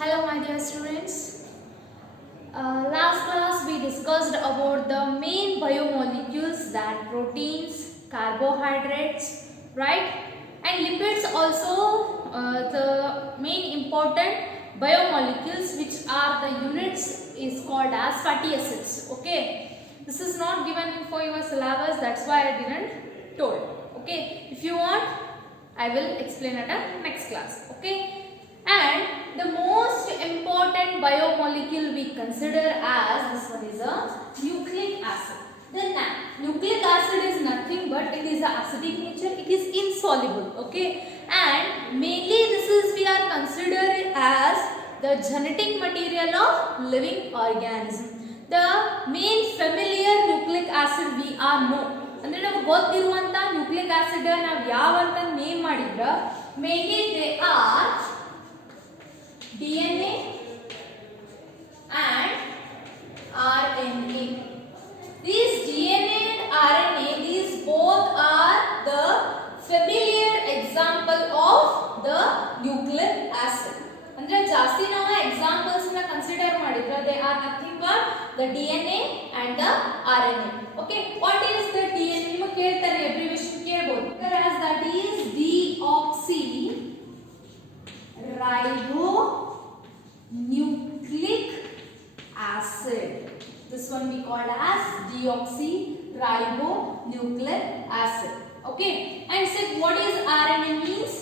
Hello my dear students. Last class we discussed about the main biomolecules, that proteins, carbohydrates, right, and lipids also, the main important biomolecules which are the units is called as fatty acids. Okay, this is not given for your syllabus, that's why I didn't told. Okay, if you want I will explain at a next class. Okay. And the most important biomolecule we consider as this one is a nucleic acid. The nucleic acid is nothing but it is a acidic nature, it is insoluble, okay, and mainly this is we are considered as the genetic material of living organism. The main familiar nucleic acid we are know, ಅಂದ್ರೆ ನಾವು ಗೊತ್ತಿರುವಂತ nucleic acid ನಾವು ಯಾವ ಅಂತ name ಮಾಡಿದ್ರ mainly they are DNA and RNA. These DNA and RNA, these both are the familiar example of the nucleic acid. ಅಂದ್ರೆ ಜಾಸ್ತಿ ನಾವು examples na consider ಮಾಡಿದ್ರೆ they are nothing but the DNA and the RNA. Okay, what is the DNA? ನಿಮಗೆ ಕೇಳ್ತಾರೆ, abbreviation ಕೇಳಬಹುದು. As that is deoxyribonucleic acid. This one we call as deoxyribonucleic acid. Okay, and say what is RNA means?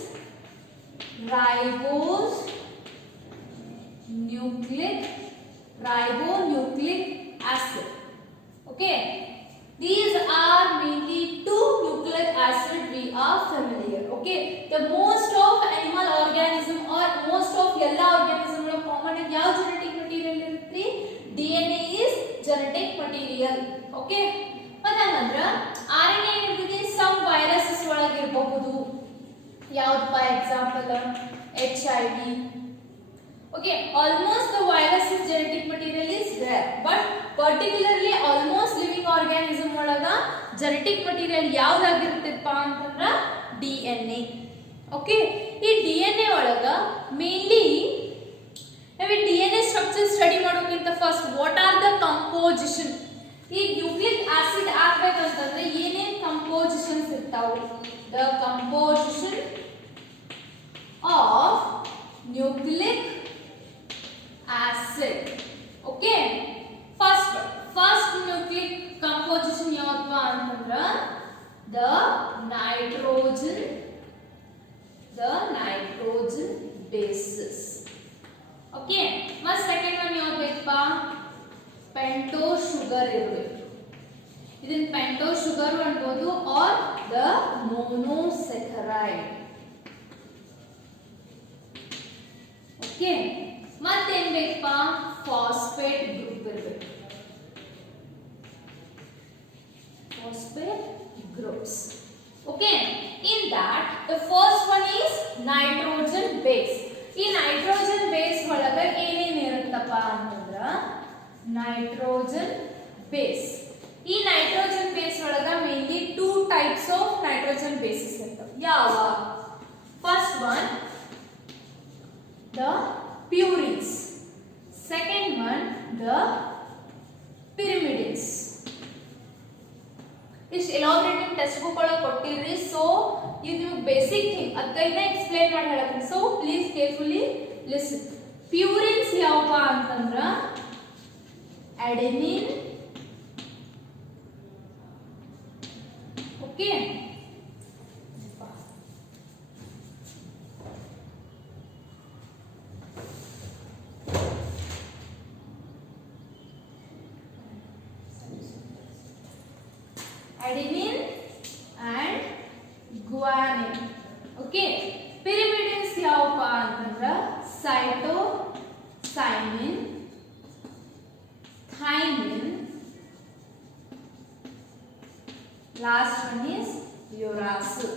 Ribonucleic acid. Okay, these are mainly two nucleic acid we are familiar. Okay, the most of animal organism or most of ಎಲ್ಲ organism common ಯಾವ genetic material ಇರುತ್ತೆ? DNA is genetic material. Okay, ಮತ್ತಂದ್ರ RNA ಏನಿರ್ತದೆ some viruses ಒಳಗೆ ಇರಬಹುದು. ಯಾವುದು for example HIV. Okay, almost the virus is genetic material is there, but particularly almost living organism ಒಳಗ genetic material ಯಾವ್ದಾಗಿರುತ್ತಪ್ಪ ಅಂತಂದ್ರ DNA. Okay, ಈ DNA ಒಳಗ mainly ನಾವು DNA structure study ಮಾಡೋಕ್ಕಿಂತ first what are the composition. ಈ nucleic acid ಆಗ್ಬೇಕಂತಂದ್ರೆ ಏನೇನ್ compositions ಇರ್ತಾವೆ? The composition of nucleic acid. Okay, first nucleic composition yavatpa antandra the nitrogen bases. Okay, mas second one yavathu bekpa pento sugar irbeku. Idin pento sugar anbodu or the monosaccharide. Okay, ಮತ್ತೇನ್ ಬೇಕಪ್ಪ? Phosphate group ಇರಬೇಕು. Phosphate groups. Okay, in that the first one is nitrogen base. ಈ nitrogen base ಒಳಗ ಏನೇನ್ ಇರುತ್ತಪ್ಪ ಅಂತಂದ್ರ nitrogen base. ಈ nitrogen base ಒಳಗ mainly two types of nitrogen bases ಇರ್ತವೆ. ಯಾವ? First one the purines, second one the pyrimidines. This elaborating test book ಒಳಗೆ ಕೊಟ್ಟಿರಿ, so ಇದು basic thing ಅದನ್ನ explain ಮಾಡಿ ಹೇಳ್ತೀನಿ, so please carefully listen. Purines ಯಾವಪ್ಪ ಅಂತಂದ್ರ adenine, okay, adenine and guanine. Okay, pyrimidines ಯಾವಪ್ಪ ಅಂತಂದ್ರ cytosine, thymine, last one is uracil.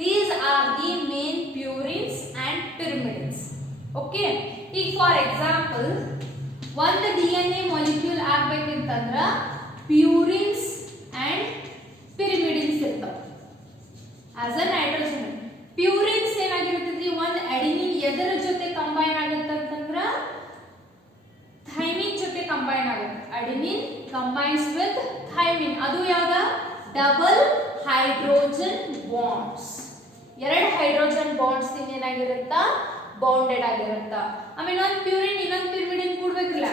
These are the main purines and pyrimidines. Okay, ಈಗ for example ಒಂದು DNA molecule ಆಗ್ಬೇಕಂತಂದ್ರ purines and pyrimidines ಇರ್ತಾವೆ. as a nitrogen. Purines ಏನಾಗಿರುತ್ತದೆ? ಒಂದು adenine ಎದರ ಜೊತೆ combine ಆಗುತ್ತೆ ಅಂತ adenine combines with thymine, ಅದು ಯಾವಾಗ ಡಬಲ್ ಹೈಡ್ರೋಜನ್ ಬಾಂಡ್ಸ್, ಎರಡು ಹೈಡ್ರೋಜನ್ ಬಾಂಡ್ಸ್ ಏನಾಗಿರುತ್ತಾ ಬೌಂಡೆಡ್ ಆಗಿರುತ್ತಾ. ಆಮೇಲೆ ಒಂದು ಪ್ಯೂರಿನ್ ಇನ್ನೊಂದು ಪಿರಿಮಿಡಿನ್ ಕೂಡ್ಬೇಕಿಲ್ಲ,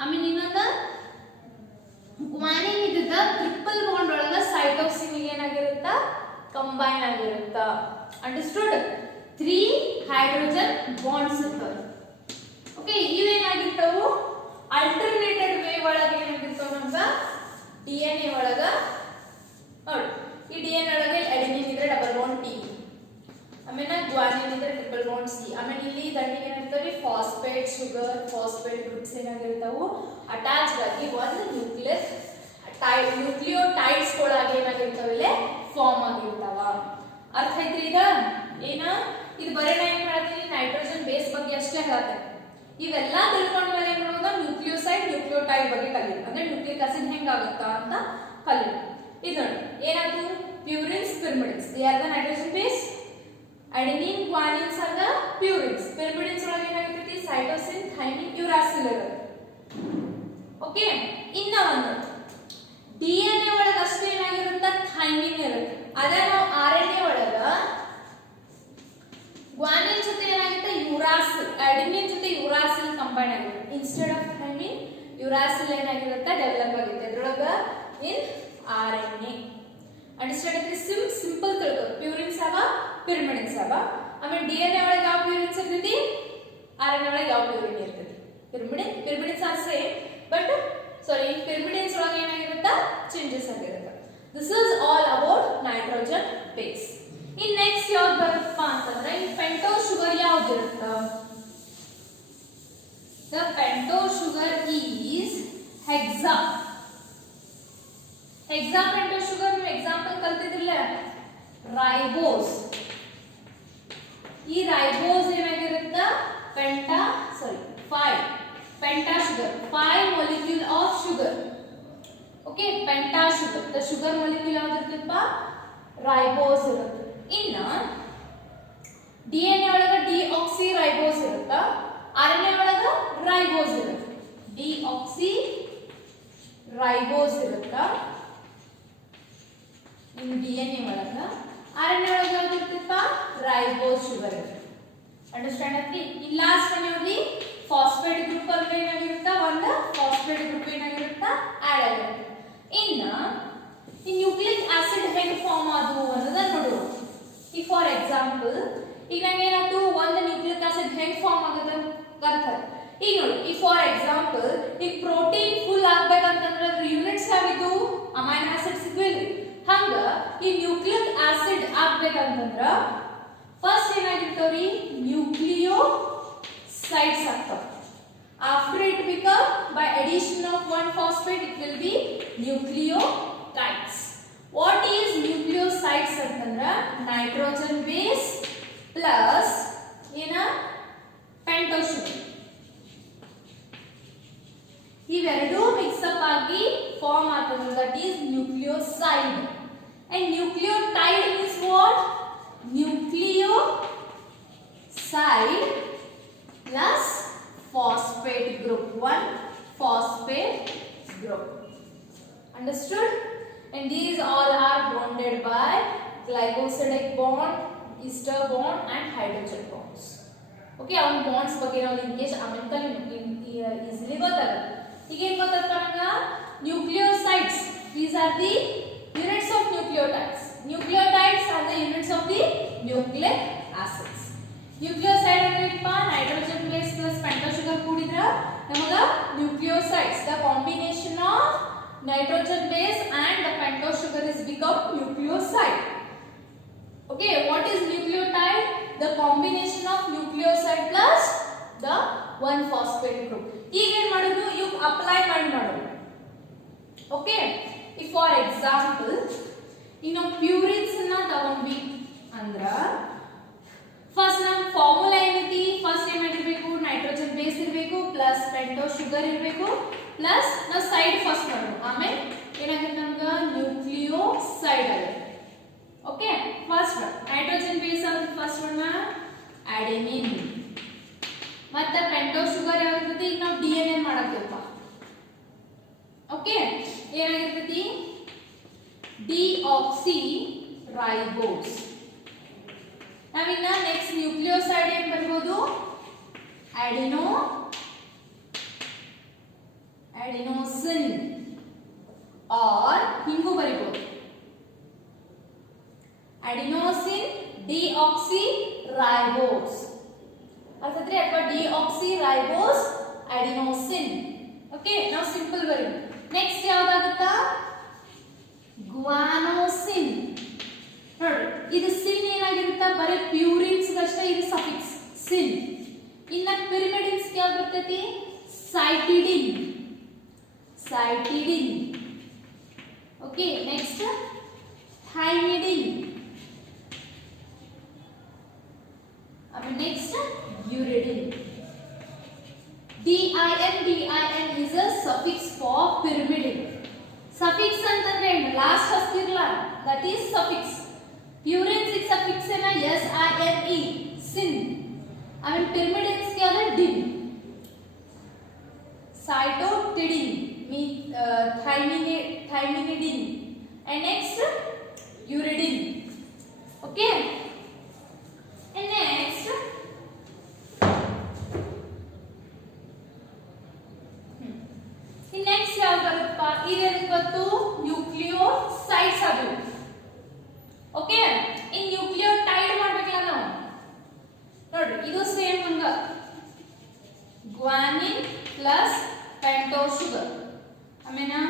ಆಮೇಲೆ ಇನ್ನೊಂದು ಗ್ವಾನಿನ್ ಇದ್ದ ಟ್ರಿಪಲ್ ಬಾಂಡ್ ಒಳಗ ಸೈಟೋಸಿನ್ ಏನಾಗಿರುತ್ತಾ ಕಂಬೈನ್ ಆಗಿರುತ್ತಾ. ಅಂಡರ್ಸ್ಟುಡ್? 3 ಹೈಡ್ರೋಜನ್ ಬಾಂಡ್ಸ್ ಇರ್ತವೆ. ಓಕೆ, ಇವೇನಾಗಿರ್ತಾವು ಅಲ್ಟರ್ನೇಟೆಡ್ ವೇ ಒಳಗೆ ಏನಾಗಿರ್ತಾವ ನಮ್ಗ ಡಿಎನ್ಎ ಒಳಗ ನೋಡಿ, ಈ ಡಿಎನ್ಎ ಒಳಗೆ ಅಡೆನಿನ್ ಇದ್ರೆ ಡಬಲ್ ಬಾಂಡ್ ಟಿ, ಆಮೇಲೆ ಗ್ವಾನಿನ್ ಇದ್ರೆ ಟ್ರಿಪಲ್ ಬಾಂಡ್ ಸಿ, ಆಮೇಲೆ ಇಲ್ಲಿ ದಂಡಿಗೆ ಏನಾಗಿರ್ತಾವೆ ಫಾಸ್ಫೇಟ್ ಶುಗರ್ ಫಾಸ್ಫೇಟ್ ಗ್ರೂಪ್ಸ್ ಏನಾಗಿರ್ತಾವು ಅಟ್ಯಾಚ್ ಆಗಿ ಒಂದು ನ್ಯೂಕ್ಲಿಯೋಟೈಡ್ಸ್ ಗಳಾಗಿ ಏನಾಗಿರ್ತಾವ ಇಲ್ಲಿ ಫಾರ್ಮ್ ಆಗಿರ್ತಾವ. ಅರ್ಥ ಐತ್ರಿ? ಈಗ ಏನ ಇದು ಬರೀ ನಾ ಏನ್ ಮಾಡ್ತೀನಿ ನೈಟ್ರೋಜನ್ ಬೇಸ್ ಬಗ್ಗೆ ಅಷ್ಟೇ ಹೇಳ್ತೇನೆ. ಇವೆಲ್ಲ ತಿಳ್ಕೊಂಡ ಮೇಲೆ ಏನ್ ಮಾಡೋದು ನ್ಯೂಕ್ಲಿಯೋಸೈಡ್ ನ್ಯೂಕ್ಲಿಯೋಟೈಡ್ ಬಗ್ಗೆ ಕಲಿಯೋದು, ಅಂದ್ರೆ ನ್ಯೂಕ್ಲಿಕ್ ಆಸಿಡ್ ಹೆಂಗಾಗುತ್ತಾ ಅಂತ ಕಲಿಯೋದು. ಇದು ನೋಡಿ ಏನಾಯ್ತು purines pyrimidines they are the nitrogen base, adenine guanines are the purines, pyrimidines ಒಳಗೆ ಏನಾಗಿರ್ತೈತಿ ಸೈಟೋಸಿನ್ ಥೈಮಿನ್ ಯುರಾಸಿಲ್ ಇರುತ್ತೆ. ಓಕೆ, ಇನ್ನ ಒಂದು ಡಿಎನ್ಎ ಒಳಗ ಅಷ್ಟೇ ಏನಾಗಿರುತ್ತೆ ಥೈಮಿನ್ ಇರುತ್ತೆ. ಅದೇ ನಾವು ಆರ್ಎನ್ಎ ಒಳಗ ಗ್ವಾನಿನ್ ಜೊತೆ ಏನಾಗುತ್ತೆ ಯುರಾಸಿಲ್, ಅಡೆನಿನ್ ಜೊತೆ ಯುರಾಸಿಲ್ ಕಂಬೈನ್ ಆಗುತ್ತೆ. ಇನ್ಸ್ಟೆಡ್ ಆಫ್ ಥೈಮಿನ್ ಯುರಾಸಿಲ್ ಏನಾಗಿರುತ್ತೆ ಡೆವಲಪ್ ಆಗುತ್ತೆ ಅದ್ರೊಳಗ ಇನ್ ಆರ್ಎನ್ಎ. ಅಂಡರ್ಸ್ಟ್ಯಾಂಡ್ ಐತಿ? ಸಿಂಪಲ್ ತಿಳ್ಕೊ, ಪ್ಯೂರಿನ್ಸ್ ಅವ ಪಿರಿಮಿಡಿನ್ಸ್ ಅವ. ಆಮೇಲೆ ಡಿಎನ್ಎ ಒಳಗೆ ಯಾವ ಪ್ಯೂರಿನ್ಸ್ ಇರ್ತೈತಿ, ಆರ್ಎನ್ಎ ಒಳಗೆ ಯಾವ ಪ್ಯೂರಿನ್ ಇರ್ತೈತಿ. Pyrimidines are same, but sorry pyrimidines ಒಳಗೆ ಏನಾಗಿರುತ್ತೆ ಚೇಂಜಸ್ ಆಗಿರುತ್ತೆ. This is all about nitrogen base. In next ಯಾವ್ದು ಬರುತ್ತಪ್ಪ ಅಂತಂದ್ರೆ ಈ ಪೆಂಟೋ ಶುಗರ್ ಯಾವ್ದಿರುತ್ತ? The pento sugar is hexa. Hexa pento sugar ನೀವು ಎಕ್ಸಾಂಪಲ್ ಕಲ್ತಿದ್ರಲ್ಲ ರೈಬೋಸ್. ಈ ರೈಬೋಸ್ ಏನಾಗಿರುತ್ತ penta sorry 5 penta sugar, 5 molecule of sugar. Okay, penta sugar the sugar molecule ಯಾವ್ದಿರ್ತಪ್ಪ ರೈಬೋಸ್ ಇರುತ್ತೆ. ಇನ್ನ ಡಿಎನ್ಎ ಒಳಗ ಡಿಆಕ್ಸಿ ರೈಬೋಸ್ ಇರುತ್ತ, ಆರ್ಎನ್ಎ ಒಳಗ ರೈಬೋಸ್ ಇರುತ್ತೆ. ಡಿಆಕ್ಸಿ ರೈಬೋಸ್ ಇರುತ್ತ ಇನ್ ಡಿಎನ್ಎ ಒಳಗ, ಆರ್ಎನ್ಎ ಒಳಗ ಯಾವ್ದಿರ್ತಪ್ಪ ರೈಬೋಸ್ ಶುಗರ್ ಇರುತ್ತೆ. ಅಂಡರ್ಸ್ಟ್ಯಾಂಡ್ ಐತಿ? ಈ ಲಾಸ್ಟ್ ಏನಾಗಿ ಫಾಸ್ಫೇಟ್ ಗ್ರೂಪ್ ಅಲ್ಲಿ ಏನಾಗಿರುತ್ತಾ ಒಂದು ಫಾಸ್ಫೇಟ್ ಗ್ರೂಪ್ ಏನಾಗಿರುತ್ತಾ ಆಡ್ ಆಗಿರುತ್ತೆ. ಇನ್ನ ಈ ನ್ಯೂಕ್ಲಿಕ್ ಆಸಿಡ್ ಹೆಂಗ್ ಫಾರ್ಮ್ ಆದವು ಅನ್ನೋದನ್ನ ನೋಡೋಣ. ಈಗ ಫಾರ್ ಎಕ್ಸಾಂಪಲ್ ಈಗ ನಂಗೆ ಏನಾಯ್ತು ಒಂದು ನ್ಯೂಕ್ಲಿಕ್ ಆಸಿಡ್ ಹೆಂಗ್ ಫಾರ್ಮ್ ಆಗುತ್ತೆ ಬರ್ತಾರೆ. ಈಗ ನೋಡಿ, ಈ ಫಾರ್ ಎಕ್ಸಾಂಪಲ್ ಈಗ ಪ್ರೋಟೀನ್ ಫುಲ್ ಆಗ್ಬೇಕಂತಂದ್ರೆ ಅದ್ರ ಯೂನಿಟ್ಸ್ ಯಾವಿದ್ದು ಅಮೈನೋ ಆಸಿಡ್ಸ್ ಇದ್ವಿಲ್ರಿ, ಹಂಗ ಈ ನ್ಯೂಕ್ಲಿಕ್ ಆಸಿಡ್ ಆಗ್ಬೇಕಂತಂದ್ರ ಫಸ್ಟ್ ಏನಾಗಿರ್ತಾವ್ರಿ ನ್ಯೂಕ್ಲಿಯೋಸೈಡ್ಸ್ ಆಗ್ತಾವ. After it become by addition of one phosphate it will be nucleotides. What is nucleosides ಅಂತಂದ್ರೆ nitrogen base plus ಏನ pentose sugar. ಇವೆರಡೂ mix up ಆಗಿ form ಆಗ್ತದೆ, that is nucleoside. And nucleotide means what? Nucleoside plus phosphate group, one phosphate group. Understood? And these all are bonded by glycosidic bond, ester bond and hydrogen bonds. Okay, our bonds ಬಗ್ಗೆ ನಾವು in case ಆಮೇಲೆ easily ಗೊತ್ತಾಗುತ್ತೆ. ಈಗ ಏನು ಗೊತ್ತಾಗ್ತಾ ನಮಗೆ nucleosides, these are the units of nucleotides. Nucleotides are the units of the nucleic acids. Nucleoside ಅಂದ್ರೆ nitrogen base plus pentose sugar ಕೂಡಿದ್ರ ನಮಗ nucleosides, the combination of nitrogen base and the pentose sugar is become nucleoside. Okay, what is nucleotide? The combination of nucleoside plus the one phosphate group. ಈಗ ಏನು ಮಾಡೋದು ಇವು apply ಮಾಡೋದು. Okay, if for example ಇನ್ನು ಪ್ಯೂರಿನ್ಸ್ ನ ತಗೊಂಡ್ವಿ ಅಂದ್ರ first ನಮ್ಮ ಫಾರ್ಮುಲಾ ಏನೈತಿ, ಫಸ್ಟ್ ಏನ್ ಮಾಡಿರಬೇಕು ನೈಟ್ರೋಜನ್ ಬೇಸ್ ಇರಬೇಕು ಪ್ಲಸ್ ಪೆಂಟೋಸ್ ಶುಗರ್ ಇರಬೇಕು ಪ್ಲಸ್ ನಾವು ಸೈಡ್ ಫಸ್ಟ್ ಮಾಡೋದು, ಆಮೇಲೆ ಏನಾಗುತ್ತೆ ನಮ್ಗೆ ನ್ಯೂಕ್ಲಿಯೋಸೈಡ್ ಆಗುತ್ತೆ. ಓಕೆ, ಫಸ್ಟ್ ನೈಟ್ರೋಜನ್ ಬೇಸ್ ಆಗುತ್ತೆ ಫಸ್ಟ್ ಒನ್ ಅಡೆನಿನ್, ಮತ್ತೆ ಪೆಂಟೋಸ್ ಶುಗರ್ ಯಾವ್ದಿರ್ತೈತಿ ಈಗ ನಾವು ಡಿಎನ್ಎ ಮಾಡಾಕ್ತೀವಪ್ಪ ಡಿಆಕ್ಸಿರೈಬೋಸ್. ನಾವಿನ್ನ ನೆಕ್ಸ್ಟ್ ನ್ಯೂಕ್ಲಿಯೋಸೈಡ್ ಏನ್ ಬರ್ಬೋದು? ಅಡೆನೋಸಿನ್ ಆರ್ ಹಿಂಗೂ ಬರಿಬಹುದು, ಅಡೆನೋಸಿನ್ ಡಿಆಕ್ಸಿರೈಬೋಸ್ ಅರ್ಥಾದ್ರೆ ಅಥವಾ ಡಿಆಕ್ಸಿರೈಬೋಸ್ ಅಡೆನೋಸಿನ್. ಓಕೆ, ನಾವು ಸಿಂಪಲ್ ಬರೀಬಹುದು. ನೆಕ್ಸ್ಟ್ ಯಾವ್ದಾಗುತ್ತಾ? ಗ್ವಾನೋಸಿನ್. ನೋಡಿ, ಇದು ಸಿನ್ ಏನಾಗಿರುತ್ತಾ? ಬರೀ ಪ್ಯೂರಿನ್ಸ್ ಅಷ್ಟೇ ಇದು ಸಫಿಕ್ಸ್ ಸಿನ್. ಇನ್ನ ಪಿರಿಮಿಡಿನ್ಸ್ ಯಾವ್ದು ಬರ್ತೈತಿ? ಸೈಟಿಡಿನ್. Okay, next thymidine. ಆಮೇಲೆ next uridine. din is a suffix for pyrimidine. Suffix ಅಂತಂದ್ರೆ ಲಾಸ್ಟ್ ಹಸ್ತಿರಲ್ಲ, that is suffix. Purines ಗೆ suffix ಏನ? sine sin. ಆಮೇಲೆ pyrimidines ಗೆ ಅಂದ್ರೆ din. Cytotidine means thymidine and next uridine. Okay, and next next ಯಾವ್ದು ಬರುತ್ತಪ್ಪ? ಇದೇನು ಗೊತ್ತು? ನ್ಯೂಕ್ಲಿಯೋಸೈಡ್ಸ್ ಅದು. ಓಕೆ, ಈ ನ್ಯೂಕ್ಲಿಯೋಟೈಡ್ ಮಾಡ್ಬೇಕಲ್ಲ ನಾವು. ನೋಡ್ರಿ, ಇದು ಸೇಮ್ ಹಂಗ ಗ್ವಾನಿನ್ ಪ್ಲಸ್ ಪೆಂಟೋಸ್ ಶುಗರ್, ಆಮೇಲೆ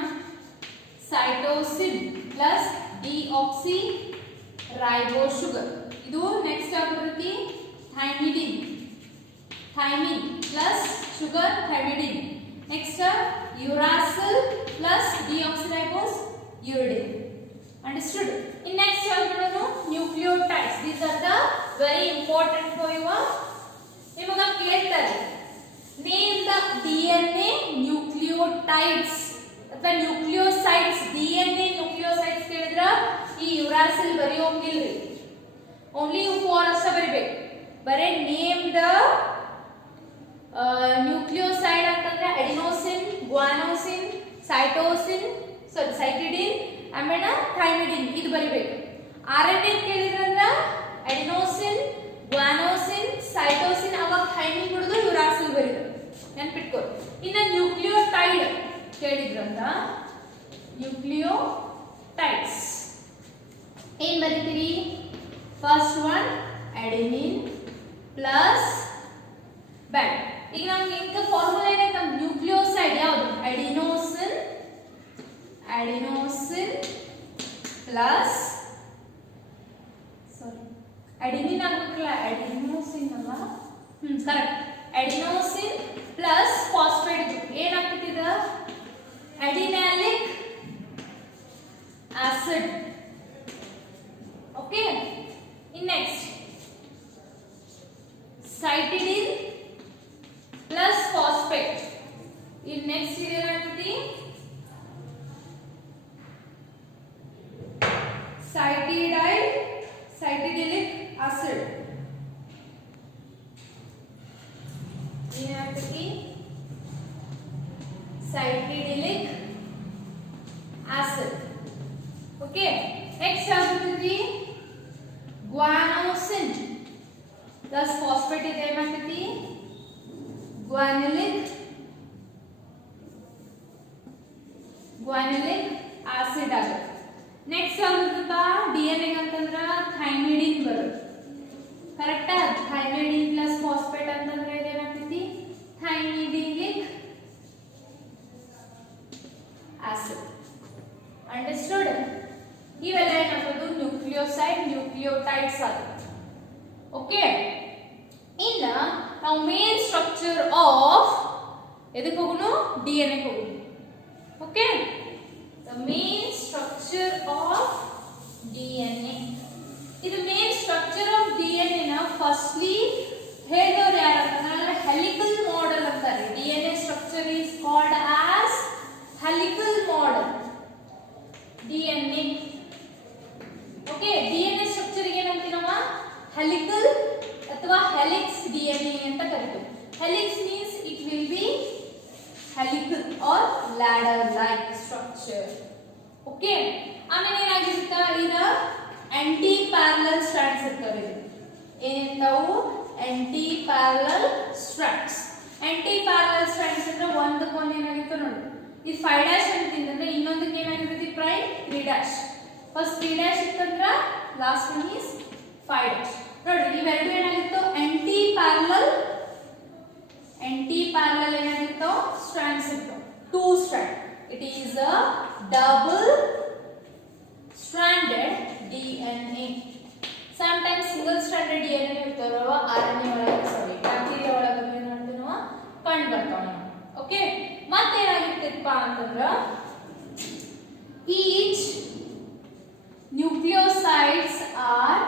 ಸೈಟೋಸಿನ್ ಪ್ಲಸ್ ಡಿಆಕ್ಸಿರೈಬೋಸ್ ಶುಗರ್. ಇದು ನೆಕ್ಸ್ಟ್ ಯಾವ್ದು ಬರುತ್ತೆ? Thymine plus sugar thymidine. Next, uracil plus deoxyribose uridine. Understood? In next chapter, nucleotides. These are the very important for you. ನಿಮಗೆ ಕೇಳ್ತಾರೆ, name the DNA nucleotides ಅಥವಾ nucleosides. DNA nucleosides ಕೇಳಿದ್ರ ಈ uracil ಬರೆಯೋಂಗಿಲ್ರಿ, only ಇವು 4 ಅಷ್ಟೇ ಬರಿಬೇಕು. ಬರೇ ನೇಮ್ ದ ನ್ಯೂಕ್ಲಿಯೋಸೈಡ್ ಅಂತಂದ್ರೆ ಅಡೆನೋಸಿನ್, ಗ್ವಾನೋಸಿನ್, ಸೈಟಿಡಿನ್ ಆಮೇಲೆ ಥೈಮಿಡಿನ್ ಇದು ಬರಿಬೇಕು. RNA ಕೇಳಿದ್ರಂದ್ರ ಅಡೆನೋಸಿನ್, ಗ್ವಾನೋಸಿನ್, ಸೈಟೋಸಿನ್ ಅವಾಗ ಥೈಮಿನ್ ಬಿಡುದು ಯುರಾಸಿಲ್ ಬರಿಬೇಕು, ನೆನ್ಪಿಟ್ಕೊ. ಇನ್ನ ನ್ಯೂಕ್ಲಿಯೋಟೈಡ್ ಕೇಳಿದ್ರಂದ್ರ ನ್ಯೂಕ್ಲಿಯೋಟೈಡ್ಸ್ ಏನ್ ಬರೀತೀರಿ? ಫಸ್ಟ್ ಒನ್ ಅಡೆನಿನ್ ಪ್ಲಸ್ ಬ್ಯಾಡ್. ಈಗ ನಮ್ಗೆ ಇಂತ ಫಾರ್ಮುಲಾ ಏನೈತೆ? ನ್ಯೂಕ್ಲಿಯೋಸೈಡ್ ಯಾವುದು? ಅಡೆನೋಸಿನ್ ಪ್ಲಸ್ ಅಡೆನಿನ್ ಆಗ್ಬೇಕಲ್ಲ, ಅಡೆನೋಸಿನ್ ಅಲ್ಲ, correct. Adenosine plus phosphate group ಏನಾಗ್ತದೆ? Adenylic acid. Okay, in next cytidine plus phosphate. In next ಏನಾಗ್ತದೆ? Cytidylic acid. ಏನಾಗ್ತದೆ? Cytidylic acid. ಓಕೆ, ನೆಕ್ಸ್ಟ್ ಯಾವ್ದು? ಗ್ವಾನೋಸಿನ್ ಪ್ಲಸ್ ಫಾಸ್ಫೇಟ್ ಇದೆ, ಏನಾಗ್ತದೆ? ಗ್ವಾನಿಲಿಕ್ ಆಸಿಡ್ ಆಗುತ್ತೆ. ನೆಕ್ಸ್ಟ್ ಯಾವ್ದಪ್ಪ? DNA ಅಂತಂದ್ರ ಥೈಮಿಡಿನ್ ಬರುತ್ತೆ, ಕರೆಕ್ಟಾ? ಥೈಮಿಡಿನ್ ಪ್ಲಸ್ ಫಾಸ್ಫೇಟ್ ಅಂತಂದ್ರೆ ಇದೇನಾಗ್ತೈತಿ? ಥೈಮಿಡಿಲಿಕ್ ಆಸಿಡ್. ಅಂಡರ್ಸ್ಟುಡ್? ಇವೆಲ್ಲ ಏನಾಗೋದು? ನ್ಯೂಕ್ಲಿಯೋಸೈಡ್, ನ್ಯೂಕ್ಲಿಯೋಟೈಡ್ಸ್ ಆಗುತ್ತೆ. ಓಕೆ, ಇನ್ನ ನಾವು ಮೇನ್ ಸ್ಟ್ರಕ್ಚರ್ ಆಫ್ ಎದಕ್ಕೆ ಹೋಗೋಣ? DNA ಹೋಗೋಣ. Okay, the main structure of DNA. ಇದು ಮೇನ್ ಸ್ಟ್ರಕ್ಚರ್ ಆಫ್ DNA ನ ಫಸ್ಟ್ಲಿ ಹೇಳಿದವರು ಯಾರಂತಂದ್ರೆ ಹೆಲಿಕಲ್ ಮಾಡೆಲ್ ಅಂತಾರೆ. DNA structure is called as helical model. DNA. Okay, DNA structure ಏನಂತೀವಿ ನಾವು? ಹೆಲಿಕಲ್ ಅಥವಾ ಹೆಲಿಕ್ಸ್ DNA ಅಂತ ಕರೀತೀವಿ. Helix means it will be helical or ladder like structure. Okay. ಆಮೇಲೆ ಏನಾಗಿರುತ್ತ ಇದ ಆಂಟಿ ಪ್ಯಾರಲಲ್ ಸ್ಟ್ರಾಂಡ್ಸ್ ಇರ್ತವೆ. ಏನಿರ್ತಾವು anti parallel strands. Anti parallel strands ಅಂದ್ರೆ ಒಂದಕ್ಕೊಂದು ಏನಾಗಿರುತ್ತೆ ನೋಡಿ, ಇದು 5' ಅಂತಂದ್ರೆ ಇನ್ನೊಂದಕ್ಕೆ ಏನಾಗಿರುತ್ತೆ ಪ್ರೈಮ್ 3'. ಫಸ್ಟ್ 3' ಇತ್ತಂದ್ರ ಲಾಸ್ಟ್ ಒನ್ ಇಸ್ 5' ನೋಡ್ರಿ. ಇವೆರಡು ಏನಾಗಿತ್ತು ಆಂಟಿ ಪ್ಯಾರಲಲ್ ಏನಾಗಿತ್ತು ಸ್ಟ್ರಾಂಡ್ಸ್ ಇತ್ತು. 2 strand. It is a double stranded DNA. sometimes single stranded DNA ಇರ್ತಾರವ RNA ಒಳಗೆ ಸಾರಿ ಬ್ಯಾಕ್ಟೀರಿಯಾ ಒಳಗೆ ಏನು ಮಾಡ್ತೀವಿ ನಾವು ಕಂಡು ಬರ್ತಾವ. ಓಕೆ. ಮತ್ತೆ ಏನಾಗಿತ್ತಪ್ಪ ಅಂತಂದ್ರ each nucleosides are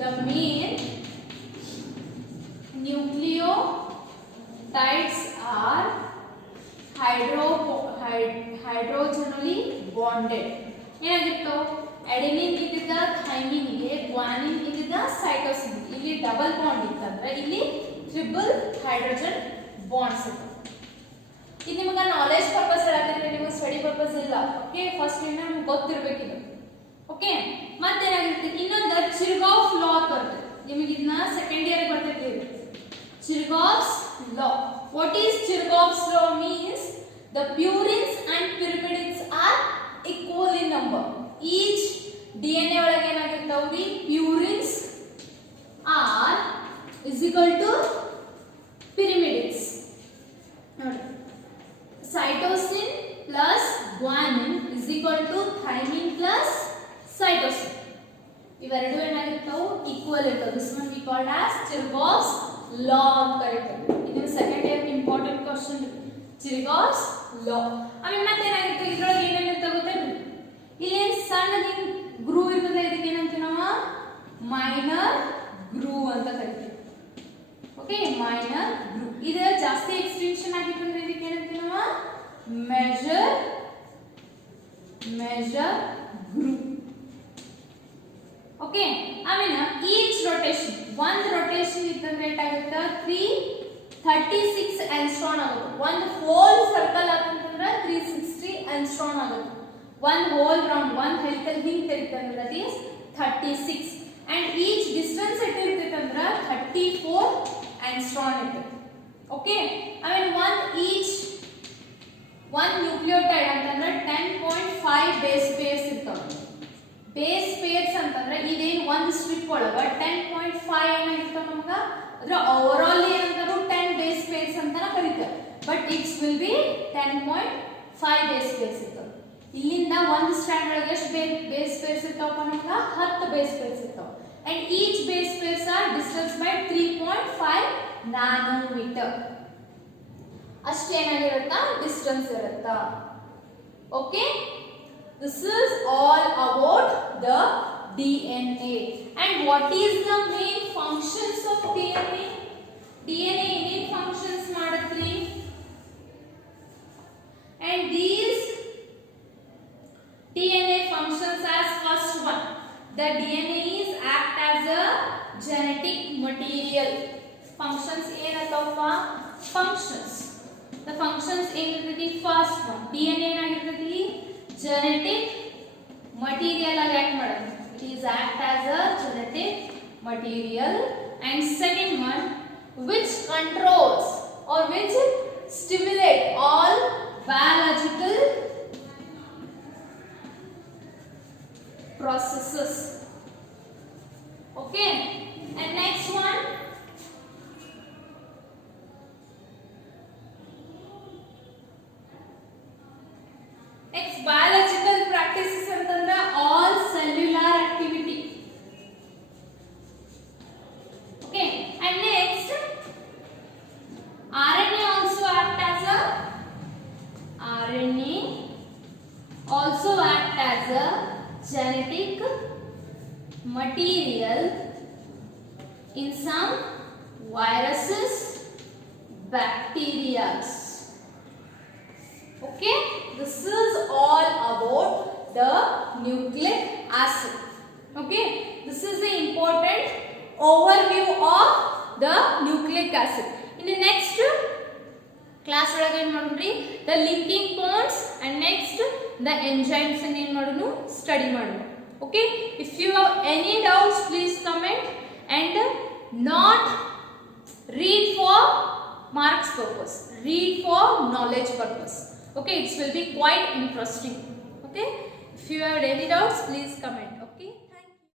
the main nucleotides are hydrogenally bonded. ಏನಾಗಿತ್ತು ಅಡೆನಿನ್ ಇದ್ದಿದ್ದ ಥೈಮಿನ್ ಗೆ, ಗ್ವಾನಿನ್ ಇದ್ದಿದ್ದ ಸೈಟೋಸಿನ್. ಇಲ್ಲಿ ಡಬಲ್ ಬಾಂಡ್ ಇತ್ತಂದ್ರೆ ಇಲ್ಲಿ ಟ್ರಿಪಲ್ ಹೈಡ್ರೋಜನ್ ಬಾಂಡ್ಸ್ ಇತ್ತು. ಇದು ನಿಮಗೆ ನಾಲೆಜ್ ಪರ್ಪಸ್ ಹೇಳಕಂದ್ರೆ ನಿಮಗೆ ಸ್ಟಡಿ ಪರ್ಪಸ್ ಇಲ್ಲ. ಓಕೆ. ಫಸ್ಟ್ ನಿಮಗೆ ಗೊತ್ತಿರಬೇಕಿದು. ಓಕೆ. ಮತ್ತೇನಾಗಿರುತ್ತೆ ಇನ್ನೊಂದು ಚಿರ್ಗಾಫ್ ಲಾ ಬರ್ತದೆ ನಿಮಗೆ. ಇದನ್ನ ಸೆಕೆಂಡ್ ಇಯರ್ ಬರ್ತೈತಿ. Chargaff's law. What is Chargaff's law means the purines and pyrimidines are equal in number. each DNA ಒಳಗೆ ಏನಾಗಿರ್ತಾವ್ರಿ purines are is equal to pyrimidines. ನೋಡಿ, cytosine plus guanine is equal to thymine plus cytosine. ಇವೆರಡು ಏನಾಗಿರ್ತಾವು equal ಇರ್ತಾವೆ. this one we called as Kirchhoff's law ಅಂತ ಕರೀತಾರೆ. ಇದು second year important question, Kirchhoff's law. ಆಮೇಲೆ ಮತ್ತೆ ಏನಾಗಿತ್ತು ಇದ್ರೊಳಗೆ ಏನೇನು ತಗೋತೇವೆ, ಇಲ್ಲಿ ಸಣ್ಣ ಗ್ರೂ ಇರ್ತದೆ. ಇದಕ್ಕೆ ಏನಂತೀವಿ ನಾವು ಮೈನರ್ ಗ್ರೂ ಅಂತ ಕರಿತೀವಿ. ಓಕೆ. ಮೈನರ್ ಗ್ರೂ. ಇದು ಜಾಸ್ತಿ ಎಕ್ಸ್ಟೆನ್ಷನ್ ಆಗಿತ್ತು ಅಂದ್ರೆ ಇದಕ್ಕೆ ಏನಂತೀವಿ ನಾವು ಮೆಜರ್ ಗ್ರೂ. ಓಕೆ. ಆಮೇಲೆ ಈಚ್ ರೊಟೇಷನ್, ಒಂದು ರೊಟೇಷನ್ ಇತ್ತಂದ್ರೆ ಏಟಾಗುತ್ತೆ 336 ಆಂಗ್ಸ್ಟ್ರಾಮ್ ಆಗುತ್ತೆ. ಒಂದು ಹೋಲ್ ಸರ್ಕಲ್ ಆತಂದ್ರೆ 360 ಆಂಗ್ಸ್ಟ್ರಾಮ್ ಆಗುತ್ತೆ. one whole round, one helical ಹಿಂಗ್ ತಿರುಗ್ತಂದ್ರೆ that is 36 and each distance ಎಷ್ಟಿರ್ತೈತಂದ್ರೆ 34 angstrom ಇರ್ತೈತೆ. ಓಕೆ. ಆಮೇಲೆ one nucleotide ಅಂತಂದ್ರೆ 10.5 base pairs ಇರ್ತಾವೆ. ಬೇಸ್ ಪೇರ್ಸ್ ಅಂತಂದ್ರೆ ಇದೇನು ಒಂದು ಸ್ಟ್ರಿಪ್ ಒಳಗ 10.5 ಏನಾಗಿರ್ತಾವ ನಮಗ. ಅದ್ರ ಓವರ್ ಆಲ್ ಏನಂತಾರು 10 ಬೇಸ್ ಪೇರ್ಸ್ ಅಂತಾನ ಕರೀತಾರೆ. But it's will be 10.5 base pairs ಇರ್ತಾವ. ಇಲ್ಲಿಂದ ಒಂದು ಸ್ಟ್ರಾಂಡ್ ಒಳಗೆ ಎಷ್ಟು ಬೇಸ್ ಪೇರ್ಸ್ ಇರ್ತಾವಪ್ಪ ನಮಗ 10 ಬೇಸ್ ಪೇರ್ಸ್ ಇರ್ತಾವ. And each base pairs are distance by 3.5 nanometre. ಅಷ್ಟೇನಾಗಿರುತ್ತಾ ಡಿಸ್ಟೆನ್ಸ್ ಇರುತ್ತಾ. Okay. This is all about the DNA. And what is the main functions of DNA? DNA main functions ಮಾಡತ್ರಿ. And these DNA functions as first one. The DNA is act as a genetic material. Functions ಏನಂತಪ್ಪ functions. The functions ಏನಿರ್ತೈತಿ first one. DNA ಏನಾಗಿರ್ತೈತಿ genetic material ಆಗಿ act ಮಾಡುತ್ತೆ. It is act as a genetic material. And second one, which controls or which stimulate all biological processes. Okay. And next one, next biological practices ಅಂತಂದ್ರೆ all cellular activity. Okay. And next RNA also act as a genetic material in some viruses, bacteria. Okay, this is all about the nucleic acid. Okay, this is the important overview of the nucleic acid. In the next class, the linking bonds, and next the enzymes in ಏನು ಮಾಡೋಣ study ಮಾಡೋಣ. Okay, if you have any doubts please comment, and not read for marks purpose, read for knowledge purpose. Okay, it will be quite interesting. Okay, if you have any doubts please comment.